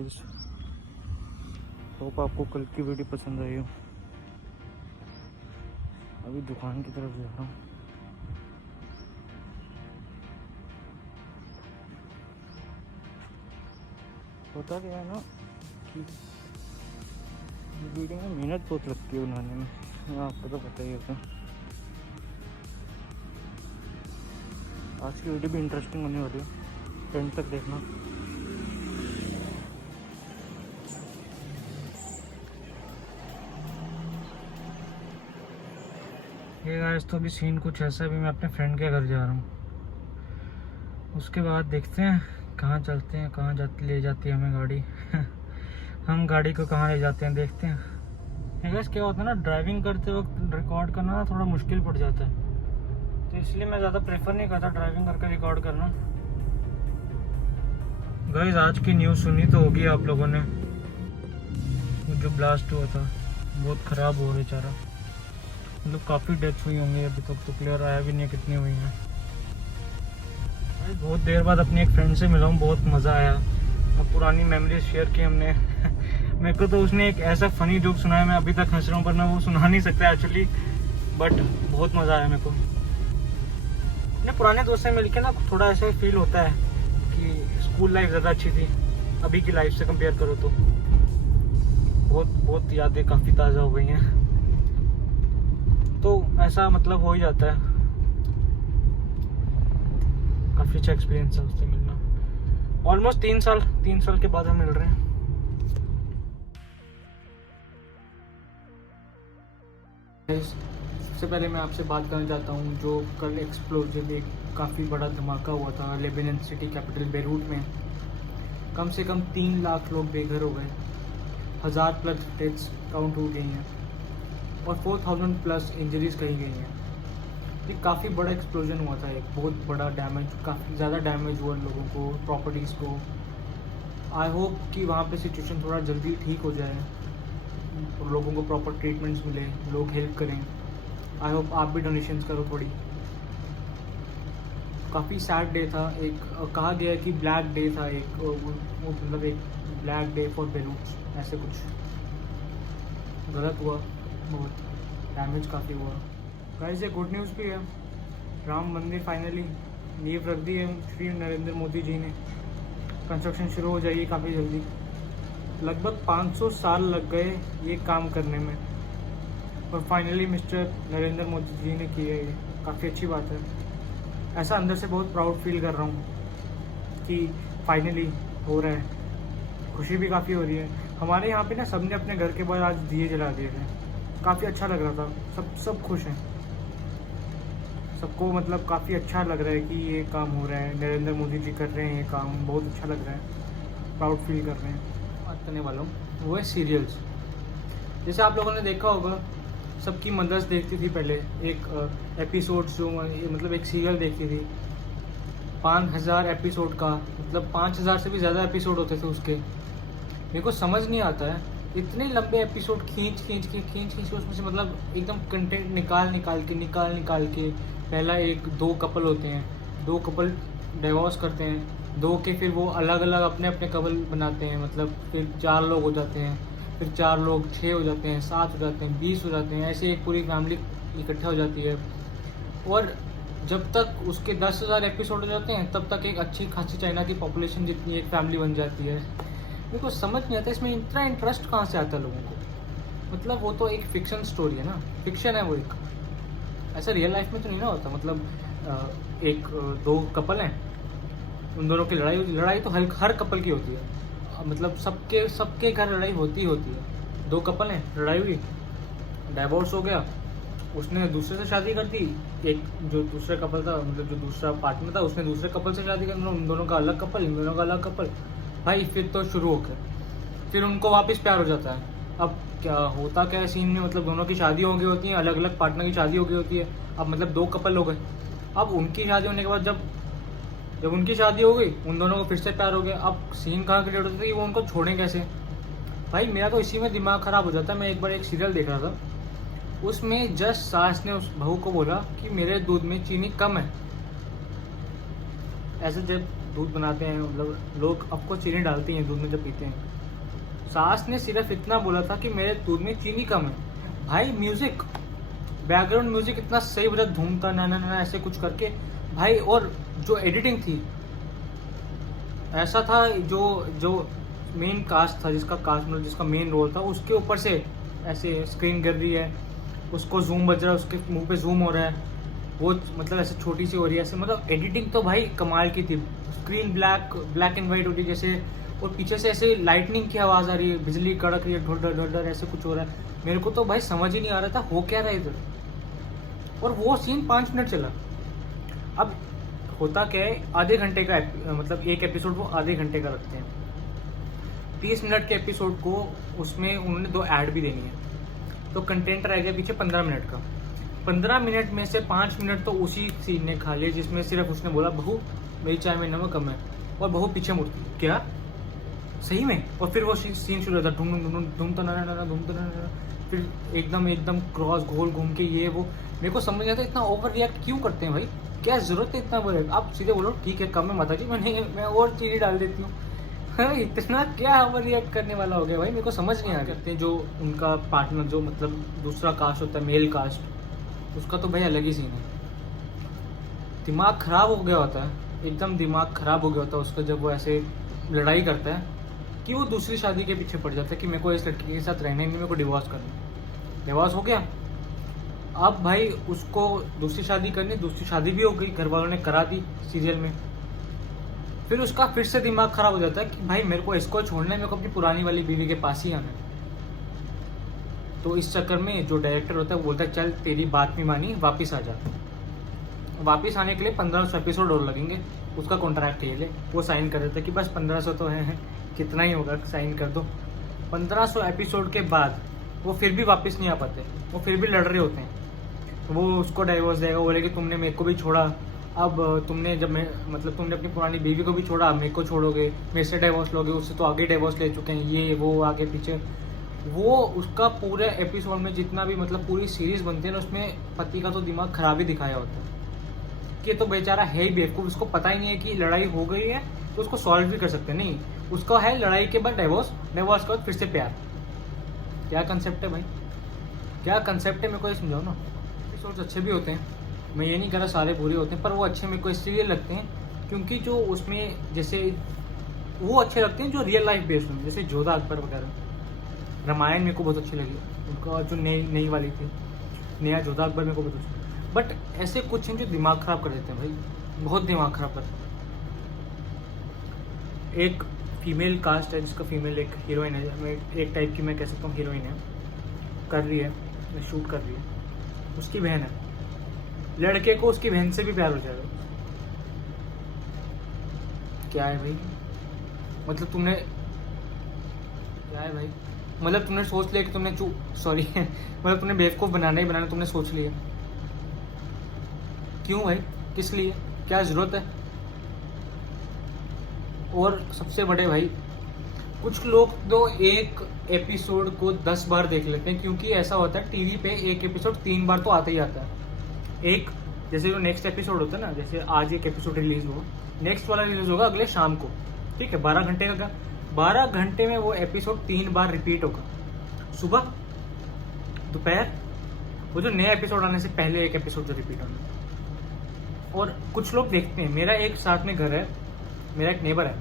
Guys, hope आपको कल की वीडियो पसंद आई हो। अभी दुकान की तरफ जा रहा हूँ। होता क्या है ना कि वीडियो में मेहनत बहुत लगती है बनाने में, आपको तो पता ही होता है। आज की वीडियो भी इंटरेस्टिंग होने वाली है, एंड तक देखना। ये गाइस, तो अभी सीन कुछ ऐसा है। अभी मैं अपने फ्रेंड के घर जा रहा हूँ, उसके बाद देखते हैं कहाँ चलते हैं, कहाँ ले जाती है हमें गाड़ी। हम गाड़ी को कहाँ ले जाते हैं देखते हैं। गाइस क्या होता है ना, ड्राइविंग करते वक्त रिकॉर्ड करना ना थोड़ा मुश्किल पड़ जाता है, तो इसलिए मैं ज़्यादा प्रेफर नहीं करता ड्राइविंग करके रिकॉर्ड करना। गाइस आज की न्यूज़ सुनी तो होगी आप लोगों ने, वो जो ब्लास्ट हुआ था बहुत ख़राब हुआ बेचारा। मतलब काफ़ी डेथ हुई होंगी, अभी तक तो क्लियर आया भी नहीं कितनी हुई हैं। बहुत देर बाद अपनी एक फ्रेंड से मिला हूँ, बहुत मज़ा आया और पुरानी मेमोरीज शेयर की हमने। मेरे को तो उसने एक ऐसा फ़नी जोक सुनाया, मैं अभी तक हंस रहा हूँ, पर मैं वो सुना नहीं सकता एक्चुअली, बट बहुत मज़ा आया मेरे को। अपने पुराने दोस्त से मिलके ना थोड़ा ऐसा फील होता है कि स्कूल लाइफ ज़्यादा अच्छी थी अभी की लाइफ से कंपेयर करो तो। बहुत यादें काफ़ी ताज़ा हो गई हैं, तो ऐसा मतलब हो ही जाता है। काफ़ी अच्छा एक्सपीरियंस है उससे मिलना। ऑलमोस्ट 3 साल के बाद हम मिल रहे हैं। सबसे पहले मैं आपसे बात करना चाहता हूँ जो कल एक्सप्लोजन, एक काफ़ी बड़ा धमाका हुआ था लेबनान सिटी कैपिटल बेरूट में। कम से कम 3 लाख लोग बेघर हो गए, 1000+ डेथ्स काउंट हो गई हैं और 4000+ इंजरीज कही गई हैं। ये काफ़ी बड़ा एक्सप्लोजन हुआ था, एक बहुत बड़ा डैमेज, काफ़ी ज़्यादा डैमेज हुआ लोगों को, प्रॉपर्टीज़ को। आई होप कि वहाँ पे सिचुएशन थोड़ा जल्दी ठीक हो जाए और लोगों को प्रॉपर ट्रीटमेंट्स मिले, लोग हेल्प करें। आई होप आप भी डोनेशंस करो थोड़ी। काफ़ी सैड डे था, एक कहा गया है कि ब्लैक डे था, एक वो मतलब एक ब्लैक डे फॉर बेरूट, ऐसे कुछ गलत हुआ, बहुत डैमेज काफ़ी हुआ। गाइस ये गुड न्यूज़ भी है, राम मंदिर फाइनली नींव रख दी है श्री नरेंद्र मोदी जी ने। कंस्ट्रक्शन शुरू हो जाएगी काफ़ी जल्दी। लगभग 500 साल लग गए ये काम करने में और फाइनली मिस्टर नरेंद्र मोदी जी ने किया, ये काफ़ी अच्छी बात है। ऐसा अंदर से बहुत प्राउड फील कर रहा हूँ कि फाइनली हो रहा है, खुशी भी काफ़ी हो रही है। हमारे यहाँ पे ना सबने अपने घर के बाहर आज दिए जला दिए थे, काफ़ी अच्छा लग रहा था। सब खुश हैं, सबको मतलब काफ़ी अच्छा लग रहा है कि ये काम हो रहा है, नरेंद्र मोदी जी कर रहे हैं ये काम, बहुत अच्छा लग रहा है, प्राउड फील कर रहे हैं। बात करने वाला हूँ वो है सीरियल्स। जैसे आप लोगों ने देखा होगा, सबकी मदर्स देखती थी पहले एक एपिसोड्स, जो मतलब एक सीरियल देखती थी 5000 एपिसोड का, मतलब 5000 से भी ज़्यादा एपिसोड होते थे उसके। मेरे को समझ नहीं आता है इतने लंबे एपिसोड खींच के उसमें से मतलब एकदम कंटेंट निकाल के। पहला 2 कपल होते हैं, 2 कपल डिवोर्स करते हैं, 2 के फिर वो अलग अलग अपने कपल बनाते हैं, मतलब फिर 4 लोग हो जाते हैं, फिर 4 लोग 6 हो जाते हैं, 7 हो जाते हैं, 20 हो जाते हैं, ऐसे एक पूरी फैमिली इकट्ठा हो जाती है। और जब तक उसके 10,000 एपिसोड हो जाते हैं तब तक एक अच्छी खासी चाइना की पॉपुलेशन जितनी एक फैमिली बन जाती है। मेरे को समझ नहीं आता इसमें इतना इंटरेस्ट कहाँ से आता है लोगों को। मतलब वो तो एक फिक्शन स्टोरी है ना, फिक्शन है वो एक, ऐसा रियल लाइफ में तो नहीं ना होता। मतलब 2 कपल हैं, उन दोनों की लड़ाई तो हर कपल की होती है, मतलब सबके घर लड़ाई होती है। 2 कपल हैं, लड़ाई हुई, डाइवोर्स हो गया, उसने दूसरे से शादी कर दी, एक जो दूसरा कपल था, मतलब जो दूसरा पार्टनर था, उसने दूसरे कपल से शादी कर दी, उन दोनों का अलग कपल, इन दोनों का अलग कपल। भाई फिर तो शुरू हो गया, फिर उनको वापस प्यार हो जाता है। अब क्या होता क्या है सीन में, मतलब दोनों की शादी हो गई होती है, अलग अलग पार्टनर की शादी हो गई होती है। अब मतलब 2 कपल हो गए। अब उनकी शादी होने के बाद जब उनकी शादी हो गई, उन दोनों को फिर से प्यार हो गया। अब सीन कहाँ क्रिएट होता है कि वो उनको छोड़ें कैसे। भाई मेरा तो इसी में दिमाग ख़राब हो जाता है। मैं एक बार एक सीरियल देख रहा था, उसमें जस्ट सास ने उस बहू को बोला कि मेरे दूध में चीनी कम है। ऐसे जब दूध बनाते हैं, मतलब लोग आपको चीनी डालती हैं दूध में जब पीते हैं। सास ने सिर्फ इतना बोला था कि मेरे दूध में चीनी कम है। भाई म्यूजिक, बैकग्राउंड म्यूजिक इतना सही बजा, धूमता ना ना ना ऐसे कुछ करके भाई। और जो एडिटिंग थी ऐसा था, जो मेन कास्ट था, जिसका कास्ट मतलब जिसका मेन रोल था, उसके ऊपर से ऐसे स्क्रीन गिर रही है, उसको जूम बज रहा है, उसके मुंह पे जूम हो रहा है, वो मतलब ऐसे छोटी सी हो रही है ऐसे। मतलब एडिटिंग तो भाई कमाल की थी। स्क्रीन ब्लैक एंड वाइट हो रही जैसे, और पीछे से ऐसे लाइटनिंग की आवाज आ रही है, बिजली कड़क रही है, ढोल ढोल ढोल ऐसे कुछ हो रहा है। मेरे को तो भाई समझ ही नहीं आ रहा था हो क्या रहा है इधर। और वो सीन 5 मिनट चला। अब होता क्या है, आधे घंटे का मतलब एक एपिसोड वो आधे घंटे का रखते हैं। 30 मिनट के एपिसोड को उसमें उन्होंने 2 ऐड भी देनी है, तो कंटेंट रह गया पीछे 15 मिनट का। 15 मिनट में से 5 मिनट तो उसी सीन ने खा लिए, जिसमें सिर्फ उसने बोला बहू मेरी चाय में नमक कम है, और बहू पीछे मुड़ती क्या सही में। और फिर वो सीन शुरू होता ढूंढ ढूंढ ढूंढता ना ढूंढता ना, फिर एकदम क्रॉस गोल घूम के ये वो। मेरे को समझ नहीं आता इतना ओवर रिएक्ट क्यों करते हैं भाई, क्या जरूरत है इतना ओवर। आप सीधे बोलो ठीक है कम है माता जी, मैं और चीज़ें डाल देती हूँ। इतना क्या ओवर रिएक्ट करने वाला हो गया भाई, मेरे को समझ नहीं आ करते। जो उनका पार्टनर जो मतलब दूसरा कास्ट होता है, मेल कास्ट, उसका तो भाई अलग ही सीन है। दिमाग खराब हो गया होता है, एकदम दिमाग खराब हो गया होता है उसका, जब वो ऐसे लड़ाई करता है कि वो दूसरी शादी के पीछे पड़ जाता है कि मेरे को इस लड़की के साथ रहना ही नहीं, मेरे को डिवोर्स करना। डिवोर्स हो गया, अब भाई उसको दूसरी शादी करनी, दूसरी शादी भी हो गई, घर वालों ने करा दी सीरियल में। फिर उसका फिर से दिमाग खराब हो जाता है कि भाई मेरे को इसको छोड़ना है, मेरे को अपनी पुरानी वाली बीवी के पास ही आना है। तो इस चक्कर में जो डायरेक्टर होता है वो बोलता है चल तेरी बात नहीं मानी, वापिस आ जा। वापिस आने के लिए 1500 एपिसोड और लगेंगे, उसका कॉन्ट्रैक्ट ये ले। वो साइन कर देता है कि बस 1500 तो है, कितना ही होगा साइन कर दो। 1500 एपिसोड के बाद वो फिर भी वापस नहीं आ पाते, वो फिर भी लड़ रहे होते हैं। वो उसको डाइवोर्स देगा, बोले कि तुमने मेरे को भी छोड़ा, अब तुमने जब मैं मतलब तुमने अपनी पुरानी बीवी को भी छोड़ा, अब मेरे को छोड़ोगे, मेरे से डाइवोर्स लोगे, उससे तो आगे डाइवोर्स ले चुके हैं, ये वो आगे पीछे। वो उसका पूरे एपिसोड में जितना भी मतलब पूरी सीरीज बनती है ना, उसमें पति का तो दिमाग खराब ही दिखाया होता है कि तो बेचारा है ही बेवकूफ़, उसको पता ही नहीं है कि लड़ाई हो गई है तो उसको सॉल्व भी कर सकते नहीं। उसका है लड़ाई के बाद डाइवोर्स, डाइवोर्स के बाद फिर से प्यार। क्या कंसेप्ट है भाई, क्या कंसेप्ट है, मेरे को ये समझाओ ना। एपिसोड्स अच्छे भी होते हैं, मैं ये नहीं कह रहा सारे बुरे होते हैं, पर वो अच्छे मेरे को इसलिए लगते हैं क्योंकि जो उसमें जैसे वो अच्छे लगते हैं जो रियल लाइफ बेस्ड हों, जैसे जोधा अकबर वगैरह। रामायण मेरे को बहुत अच्छी लगी, उनका जो नई वाली थी, नया जोधा अकबर मेरे को बहुत अच्छी। बट ऐसे कुछ हैं जो दिमाग खराब कर देते हैं भाई, बहुत दिमाग खराब करते हैं। एक फीमेल कास्ट है जिसका फीमेल एक हीरोइन है, मैं एक टाइप की मैं कह सकता हूँ हीरोइन है, कर रही है, शूट कर रही है, उसकी बहन है, लड़के को उसकी बहन से भी प्यार हो जाएगा। क्या है भाई, मतलब तुमने क्या है भाई, मतलब तुमने सोच लिया कि तुमने सॉरी मतलब तुमने बेवकूफ़ बनाना ही बनाना तुमने सोच लिया। क्यों भाई, किस लिए, क्या जरूरत है। और सबसे बड़े भाई, कुछ लोग तो एक एपिसोड को 10 बार देख लेते हैं, क्योंकि ऐसा होता है टीवी पे एक एपिसोड 3 बार तो आता ही आता है। एक जैसे जो नेक्स्ट एपिसोड होता है ना, जैसे आज एक एपिसोड रिलीज हुआ, नेक्स्ट वाला रिलीज होगा अगले शाम को, ठीक है, 12 घंटे का, 12 घंटे में वो एपिसोड 3 बार रिपीट होगा, सुबह दोपहर, वो जो नया एपिसोड आने से पहले एक एपिसोड जो रिपीट होना। और कुछ लोग देखते हैं, मेरा एक साथ में घर है, मेरा एक नेबर है,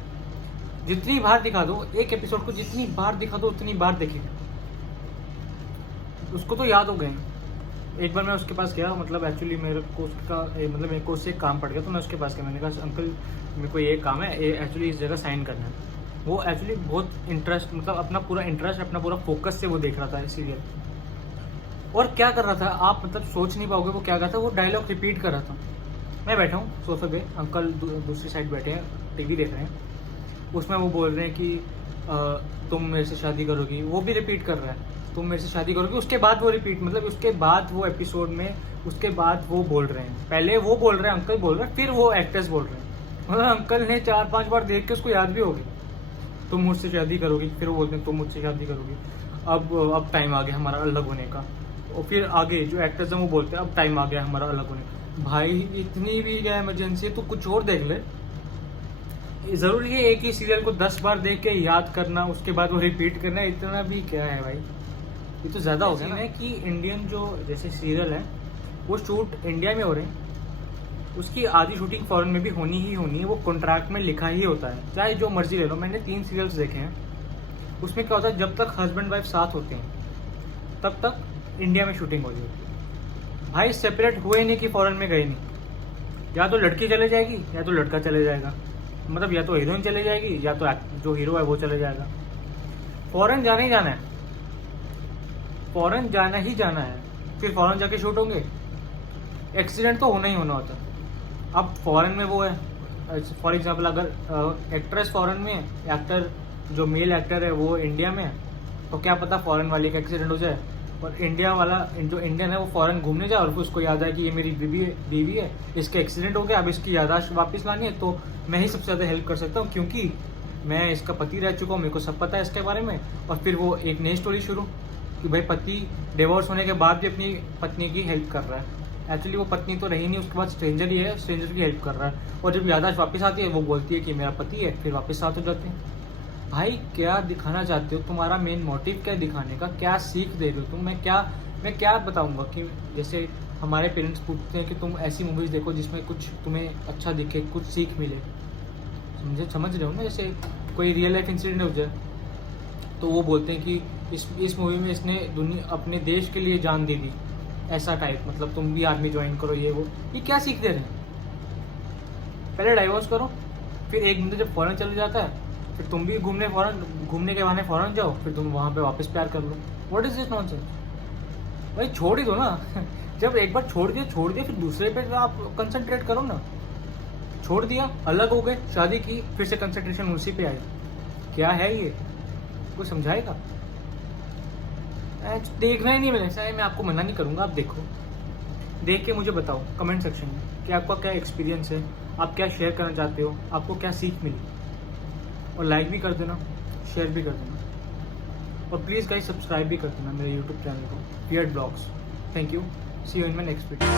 जितनी बार दिखा दो एक एपिसोड को, जितनी बार दिखा दो उतनी बार देखेगा, उसको तो याद हो गए। एक बार मैं उसके पास गया, मतलब एक्चुअली मेरे को उसका मतलब मेरे को उससे काम पड़ गया, तो मैं उसके पास गया, मैंने कहा अंकल मेरे को ये काम है, ये एक्चुअली इस जगह साइन करना है। वो एक्चुअली बहुत इंटरेस्ट, मतलब अपना पूरा इंटरेस्ट, अपना पूरा फोकस से वो देख रहा था सीरियल। और क्या कर रहा था आप मतलब सोच नहीं पाओगे वो क्या कर रहा था, वो डायलॉग रिपीट कर रहा था। मैं बैठा हूँ सोफे पे, अंकल दूसरी साइड बैठे हैं, टीवी देख रहे हैं, उसमें वो बोल रहे हैं कि तुम मेरे से शादी करोगी, वो भी रिपीट कर रहा है तुम मेरे से शादी करोगी। उसके बाद वो रिपीट, मतलब उसके बाद वो एपिसोड में, उसके बाद वो बोल रहे हैं, पहले वो बोल रहे हैं, अंकल बोल रहे हैं, फिर वो एक्ट्रेस बोल रहे हैं, मतलब अंकल ने 4-5 बार देख के उसको याद भी होगी, तुम मुझसे शादी करोगी, फिर वो बोलते हैं तुम मुझसे शादी करोगी, अब टाइम आ गया हमारा अलग होने का। और फिर आगे जो एक्टर्स हैं वो बोलते हैं अब टाइम आ गया हमारा अलग होने का। भाई इतनी भी क्या इमरजेंसी है, तो कुछ और देख ले, ज़रूरी है एक ही सीरियल को 10 बार देख के याद करना, उसके बाद वो रिपीट करना, इतना भी क्या है भाई, ये तो ज़्यादा हो गया ना। कि इंडियन जो जैसे सीरियल है वो शूट इंडिया में हो रहे हैं, उसकी आधी शूटिंग फॉरेन में भी होनी ही होनी है, वो कॉन्ट्रैक्ट में लिखा ही होता है, चाहे जो मर्जी ले लो। मैंने 3 सीरियल्स देखे हैं, उसमें क्या होता है, जब तक हस्बैंड वाइफ साथ होते हैं तब तक इंडिया में शूटिंग हो रही होती है। भाई सेपरेट हुए नहीं कि फॉरेन में गए नहीं, या तो लड़की चले जाएगी या तो लड़का चले जाएगा, मतलब या तो हीरोइन चले जाएगी या तो जो हीरो है वो चले जाएगा। फॉरेन जाना ही जाना है, फॉरेन जाना ही जाना है, फिर फॉरेन जाके शूट होंगे, एक्सीडेंट तो होना ही होना होता है। अब फॉरेन में वो है, फॉर एग्जांपल अगर एक्ट्रेस फॉरेन में है, एक्टर जो मेल एक्टर है वो इंडिया में है, तो क्या पता फॉरेन वाले का एक्सीडेंट हो जाए और इंडिया वाला जो इंडियन है वो फॉरेन घूमने जाए और फिर उसको याद आए कि ये मेरी बीवी है, इसका एक्सीडेंट हो गया, अब इसकी याददाश्त वापस लानी है, तो मैं ही सबसे ज़्यादा हेल्प कर सकता हूँ क्योंकि मैं इसका पति रह चुका हूँ, मेरे को सब पता है इसके बारे में। और फिर वो एक नई स्टोरी शुरू कि भाई पति डिवोर्स होने के बाद भी अपनी पत्नी की हेल्प कर रहा है, एक्चुअली वो पत्नी तो रही नहीं, उसके बाद स्ट्रेंजर ही है, स्ट्रेंजर की हेल्प कर रहा है, और जब याददाश्त वापस आती है वो बोलती है कि मेरा पति है, फिर वापस साथ हो जाते हैं। भाई क्या दिखाना चाहते हो, तुम्हारा मेन मोटिव क्या है दिखाने का, क्या सीख दे रहे हो तुम? मैं क्या बताऊंगा कि जैसे हमारे पेरेंट्स पूछते हैं कि तुम ऐसी मूवीज देखो जिसमें कुछ तुम्हें अच्छा दिखे, कुछ सीख मिले, समझ रहे हो ना? जैसे कोई रियल लाइफ इंसिडेंट हो जाए तो वो बोलते हैं कि इस मूवी में इसने अपने देश के लिए जान दे दी, ऐसा टाइप, मतलब तुम भी आर्मी ज्वाइन करो, ये क्या सीख दे रहे हैं? पहले डाइवोर्स करो, फिर एक बंदे जब फॉरेन चले जाता है फिर तुम भी घूमने के बहाने फॉरेन जाओ, फिर तुम वहां पे वापस प्यार कर लो। What is this nonsense? भाई छोड़ ही दो ना। जब एक बार छोड़ दिया फिर दूसरे पे आप कंसंट्रेट करो ना। छोड़ दिया, अलग हो गए, शादी की, फिर से कंसंट्रेशन उसी पे आई, क्या है ये? कोई समझाएगा? देखना ही नहीं मिले, मैं आपको मना नहीं करूंगा, आप देखो, देख के मुझे बताओ कमेंट सेक्शन में कि आपका क्या एक्सपीरियंस है, आप क्या शेयर करना चाहते हो, आपको क्या सीख मिली, और लाइक भी कर देना, शेयर भी कर देना, और प्लीज़ गाइस सब्सक्राइब भी कर देना मेरे यूट्यूब चैनल को, weird blogs. Thank you, see you in my next video.